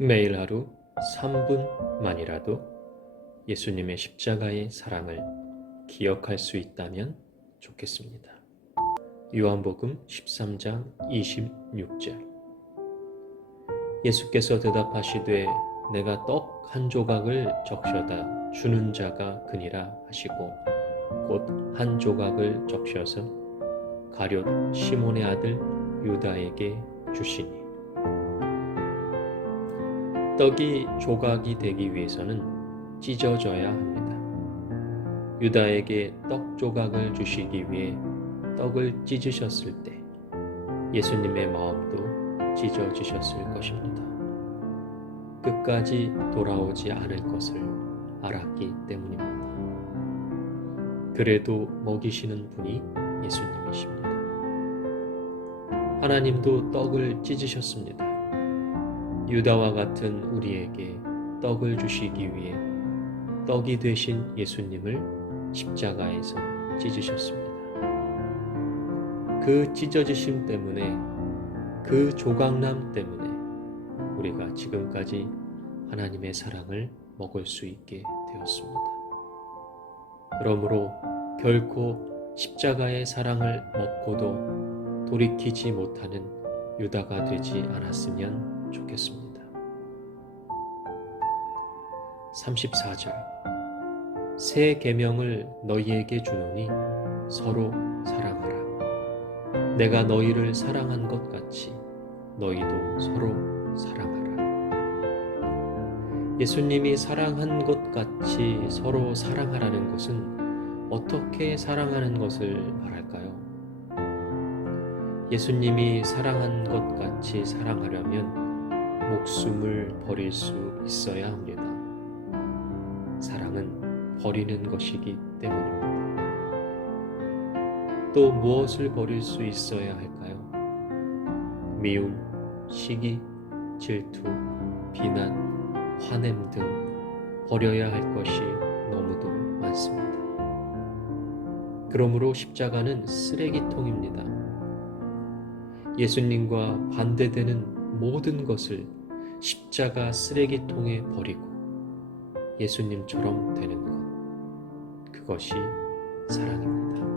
매일 하루 3분만이라도 예수님의 십자가의 사랑을 기억할 수 있다면 좋겠습니다. 요한복음 13장 26절 예수께서 대답하시되 내가 떡 한 조각을 적셔다 주는 자가 그니라 하시고 곧 한 조각을 적셔서 가룟 시몬의 아들 유다에게 주시니 떡이 조각이 되기 위해서는 찢어져야 합니다. 유다에게 떡 조각을 주시기 위해 떡을 찢으셨을 때 예수님의 마음도 찢어지셨을 것입니다. 끝까지 돌아오지 않을 것을 알았기 때문입니다. 그래도 먹이시는 분이 예수님이십니다. 하나님도 떡을 찢으셨습니다. 유다와 같은 우리에게 떡을 주시기 위해 떡이 되신 예수님을 십자가에서 찢으셨습니다. 그 찢어지심 때문에 그 조각남 때문에 우리가 지금까지 하나님의 사랑을 먹을 수 있게 되었습니다. 그러므로 결코 십자가의 사랑을 먹고도 돌이키지 못하는 유다가 되지 않았으면 좋겠습니다. 34절 새 계명을 너희에게 주노니 서로 사랑하라. 내가 너희를 사랑한 것 같이 너희도 서로 사랑하라. 예수님이 사랑한 것 같이 서로 사랑하라는 것은 어떻게 사랑하는 것을 말할까요? 예수님이 사랑한 것 같이 사랑하려면 목숨을 버릴 수 있어야 합니다. 사랑은 버리는 것이기 때문입니다. 또 무엇을 버릴 수 있어야 할까요? 미움, 시기, 질투, 비난, 화냄 등 버려야 할 것이 너무도 많습니다. 그러므로 십자가는 쓰레기통입니다. 예수님과 반대되는 모든 것을 십자가 쓰레기통에 버리고 예수님처럼 되는 것. 그것이 사랑입니다.